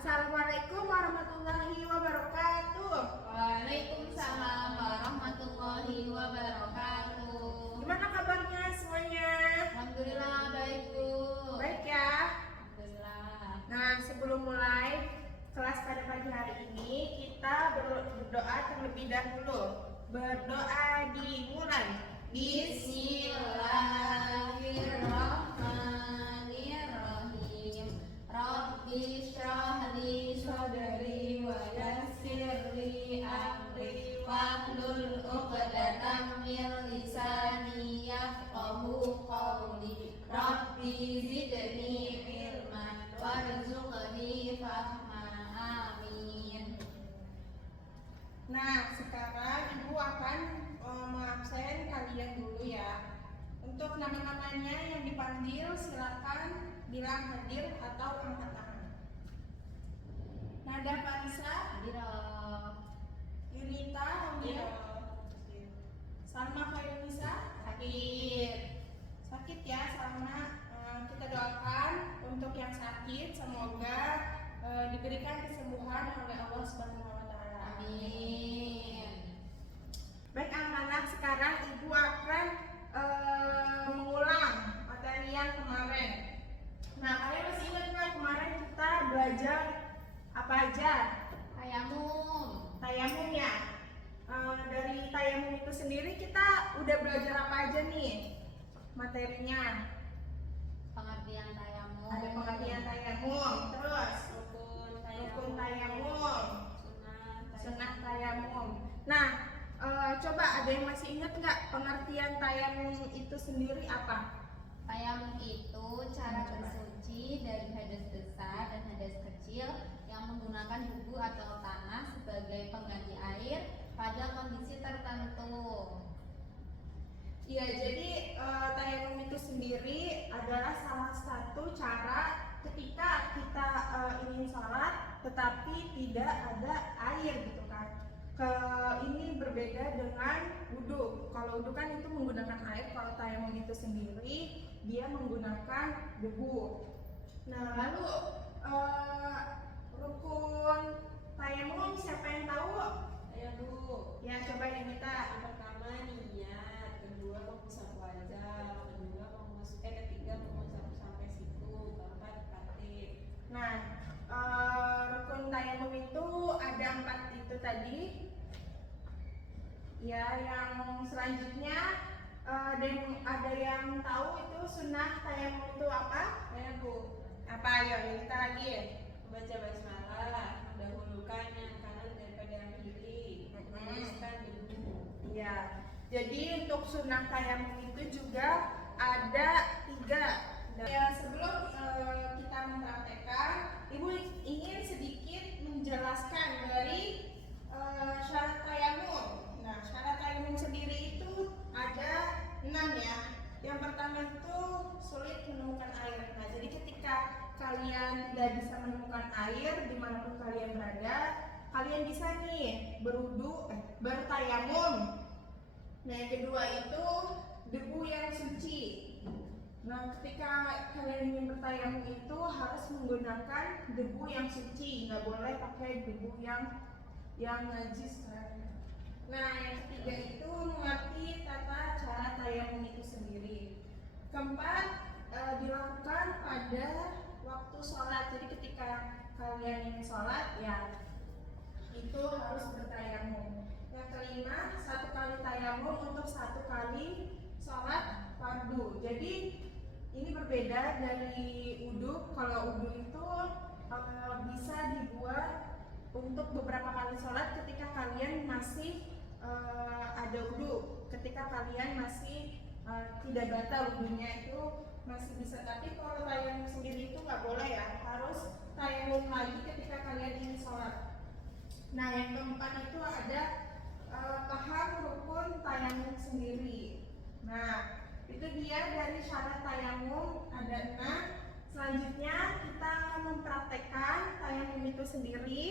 Assalamualaikum warahmatullahi wabarakatuh. Waalaikumsalam warahmatullahi wabarakatuh. Gimana kabarnya semuanya? Alhamdulillah baik, Bu. Baik ya. Alhamdulillah. Nah, sebelum mulai kelas pada pagi hari ini, kita berdoa terlebih dahulu. Berdoa dimulai. Bismillahirrahmanirrahim. Rabbi shrah li sadri wa yassir li amri wahlul 'uqdatam min lisani yafqahu qawli. Rabbi zidni ilman warzuqni fahma. Amin. Nah, sekarang Ibu akan mengabsen kalian dulu ya. Untuk nama-namanya yang dipanggil silakan bilang hadir atau angkat tangan. Nada Parisa, Hadirah. Yunita, Iya. Salma Khairunisa, Sakit. sakit ya Salma. Kita doakan untuk yang sakit semoga diberikan kesembuhan oleh Allah Subhanahu wa taala. Amin. Baik anak-anak, sekarang Ibu akan mengulang materi yang kemarin. Nah, kalian masih ingat nggak kemarin kita belajar apa aja? Tayamum. Tayamum ya. Dari tayamum itu sendiri kita udah belajar apa aja nih materinya? Pengertian tayamum. Ada pengertian tayamum, terus rukun tayamum, sunnah tayamum. Nah, coba ada yang masih ingat nggak pengertian tayamum itu sendiri apa? Tayamum itu cara Coba. bersuci dari hadas besar dan hadas kecil yang menggunakan debu atau tanah sebagai pengganti air pada kondisi tertentu. Iya, jadi tayamum itu sendiri adalah salah satu cara ketika kita ingin sholat tetapi tidak ada air gitu kan. Ini berbeda dengan wudhu. Kalau wudhu kan itu menggunakan air, kalau tayamum itu sendiri dia menggunakan debu. Nah, lalu rukun tayamum siapa yang tahu? Ayo Bu, Ya, coba yang kita. yang pertama niat, kedua mengusap wajah, ketiga mengusap sampai siku, keempat batin. Nah, rukun tayamum itu ada 4 itu tadi. Ya, yang selanjutnya ada yang tahu itu sunnah tayamum itu apa? Ayo Bu, Apa? Ayo kita lagi. membaca basmalah, mendahulukan yang kanan daripada yang kiri, menuliskan debu. Ya, jadi untuk sunnah tayamum itu juga ada 3. Ya, sebelum kita mempraktekkan, Ibu ingin sedikit menjelaskan dari syarat tayamum. Nah, syarat tayamum sendiri itu ada 6 ya. Yang pertama itu sulit menemukan air. Nah, jadi ketika kalian tidak bisa menemukan air dimanapun kalian berada, kalian bisa nih bertayamum. Nah, yang kedua itu debu yang suci. Nah, ketika kalian ingin bertayamum itu harus menggunakan debu yang suci, nggak boleh pakai debu yang najis kan. Nah, yang ketiga itu mengerti tata cara tayamum itu sendiri. Keempat, dilakukan pada waktu sholat. Jadi ketika kalian ingin sholat, ya itu harus bertayamum. Yang kelima, 1 kali tayamum untuk 1 kali sholat fardu. Jadi ini berbeda dari wudhu. Kalau wudhu itu bisa dibuat untuk beberapa kali sholat ketika kalian masih ada wudhu. Ketika kalian masih tidak batal wudhunya itu masih bisa. Tapi kalau tayamum sendiri itu nggak boleh ya, harus tayamum lagi ketika kalian ingin sholat. Nah, yang keempat itu ada paham rukun tayamum sendiri. Nah, itu dia dari syarat tayamum ada 6. Selanjutnya kita akan mempraktekkan tayamum itu sendiri.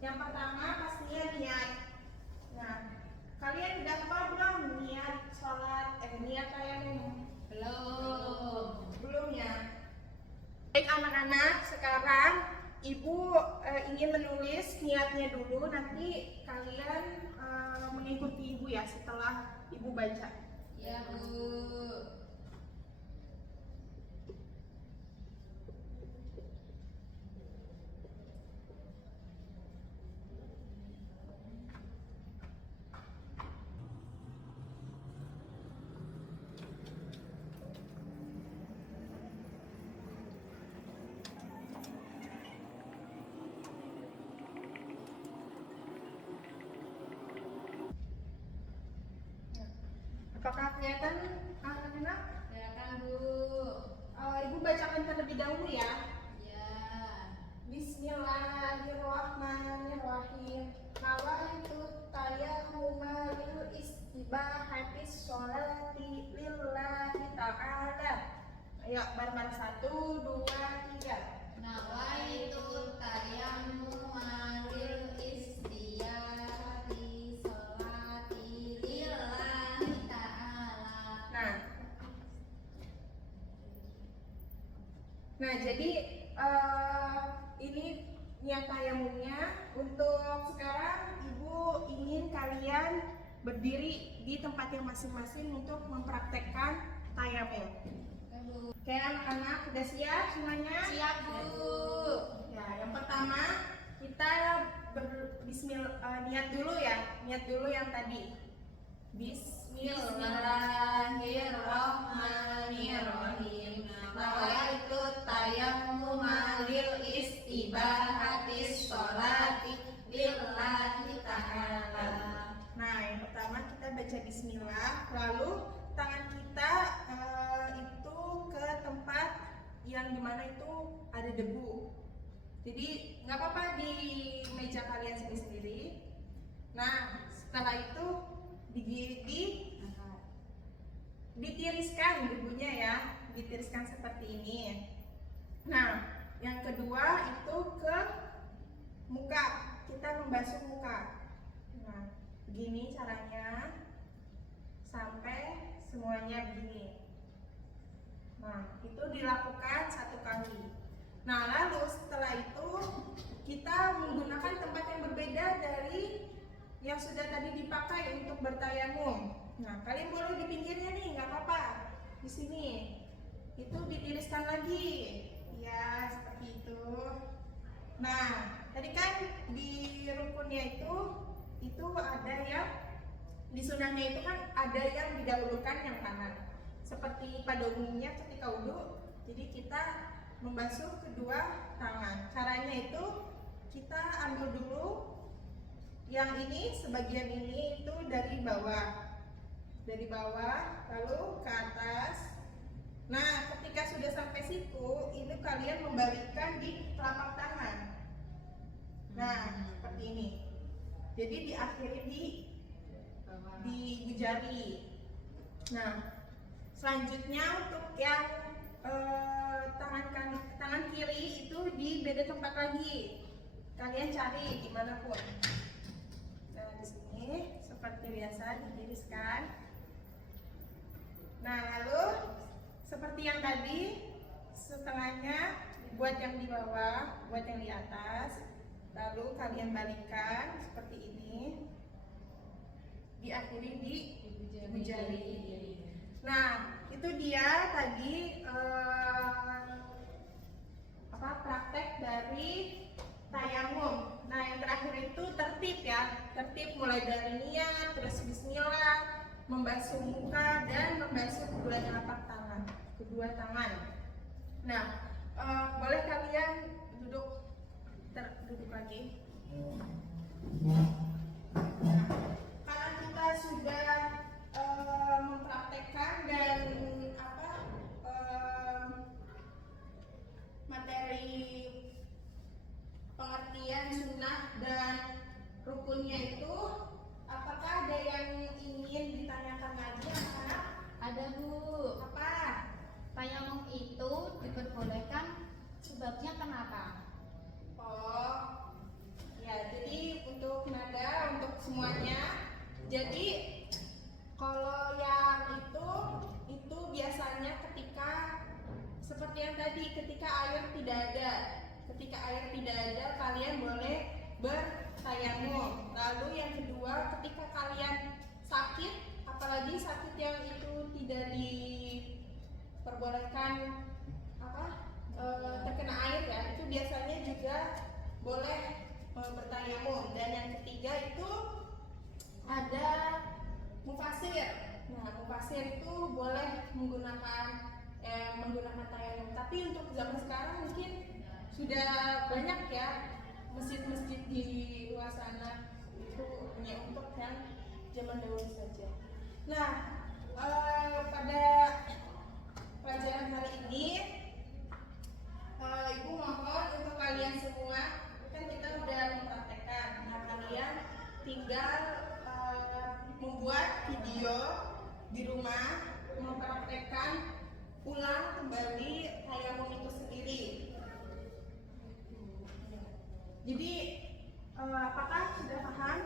Yang pertama pastinya niat. Nah, kalian udah apa belum niat sholat, niat tayamum? Belum. Belum ya. Baik anak-anak, sekarang Ibu ingin menulis niatnya dulu, nanti kalian mengikuti Ibu ya setelah Ibu baca. Ya, Bu. Apakah kelihatan anak-anak? Silakan, Bu. Ibu bacakan terlebih dahulu ya. Ya. Bismillahirrahmanirrahim. Nawaitu tayammuma lil istibahatis sholati lillahi ta'ala. Ayo bareng-bareng 1, 2, 3. Nawaitu tayammuma lil istiyati sholati lillahi ta'ala. Nah, jadi ini niat tayamumnya. Untuk sekarang Ibu ingin kalian berdiri di tempat yang masing-masing untuk mempraktekkan tayamum. Oke, Bu. Oke anak-anak, udah siap semuanya? Siap, Bu. Ya, yang pertama kita niat dulu ya, niat dulu yang tadi. Bismillahirrahmanirrahim. Nawaitu tayammuma lil istibahatis sholati lillahi ta'ala. Nah, yang pertama kita baca bismillah, lalu tangan kita itu ke tempat yang dimana itu ada debu. Jadi nggak apa-apa di meja kalian sendiri-sendiri. Nah, setelah itu ditiriskan debunya ya, ditiriskan seperti ini. Nah, yang kedua itu ke muka, kita membasuh muka. Nah, begini caranya sampai semuanya begini. Nah, itu dilakukan 1 kali. Nah, lalu setelah itu kita menggunakan tempat yang berbeda dari yang sudah tadi dipakai untuk bertayamum. Nah, kalian boleh di pinggirnya nih, nggak apa-apa. Di sini itu ditiriskan lagi, ya seperti itu. Nah, tadi kan di rukunnya itu ada yang di sunahnya itu kan ada yang didahulukan yang kanan. Seperti pada umumnya ketika wudhu, jadi kita membasuh kedua tangan. Caranya itu kita ambil dulu yang ini, sebagian ini itu dari bawah lalu ke atas. Nah, ketika sudah sampai situ, ini kalian membalikkan di telapak tangan. Nah, seperti ini. Jadi diakhiri di jari. Nah, selanjutnya untuk yang tangan kiri itu di beda tempat lagi. Kalian cari dimanapun. Nah, di sini seperti biasa ditiriskan. Nah, lalu seperti yang tadi, setengahnya buat yang di bawah, buat yang di atas. Lalu kalian balikkan seperti ini. Diakhiri di ibu jari. Nah, itu dia tadi praktek dari tayamum. Nah, yang terakhir itu tertib ya. Tertib mulai dari niat, terus bismillah, membasuh muka dan membasuh kedua telapak tangan, kedua tangan. Nah, boleh kalian duduk lagi. Karena kita sudah mempraktekkan dan materi pengertian sunnah dan rukunnya itu, apakah ada yang ingin ditanyakan lagi anak-anak? Ada, Bu. Apa? Tayamum itu diperbolehkan tidak ada. Ketika air tidak ada, kalian boleh bertayamum. Lalu yang kedua, ketika kalian sakit, apalagi sakit yang itu tidak diperbolehkan terkena air ya, itu biasanya juga boleh bertayamum. Dan yang ketiga itu ada mufasir. Nah, mufasir itu boleh menggunakan tayamum. Tapi untuk zaman sekarang mungkin sudah banyak ya masjid-masjid di luar sana itu hanya untuk yang zaman dahulu saja. Nah, pada pelajaran hari ini Ibu mohon untuk kalian semua, kan kita udah mempraktekkan. Nah, kalian tinggal membuat video di rumah, mempraktekkan ulang kembali tayamum itu sendiri. Jadi apakah sudah paham?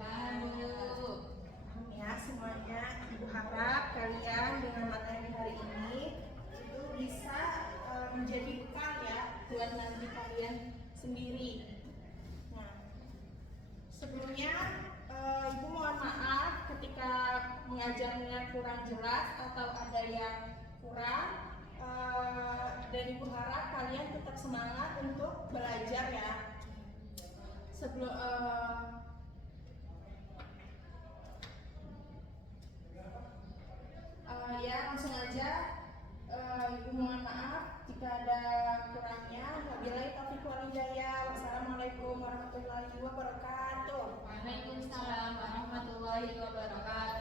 Paham, Bu. Paham ya semuanya. Ibu harap kalian dengan materi hari ini itu bisa menjadi bekal ya buat nanti kalian sendiri. Nah, sebelumnya Ibu mohon maaf ketika mengajarnya kurang jelas atau ada yang kurang, dan Ibu harap kalian tetap semangat untuk belajar ya. Sebelum ya langsung aja, Ibu mohon maaf jika ada kurangnya. Wabillahi taufiq wal hidayah. Wassalamualaikum warahmatullahi wabarakatuh. Waalaikumsalam warahmatullahi wabarakatuh.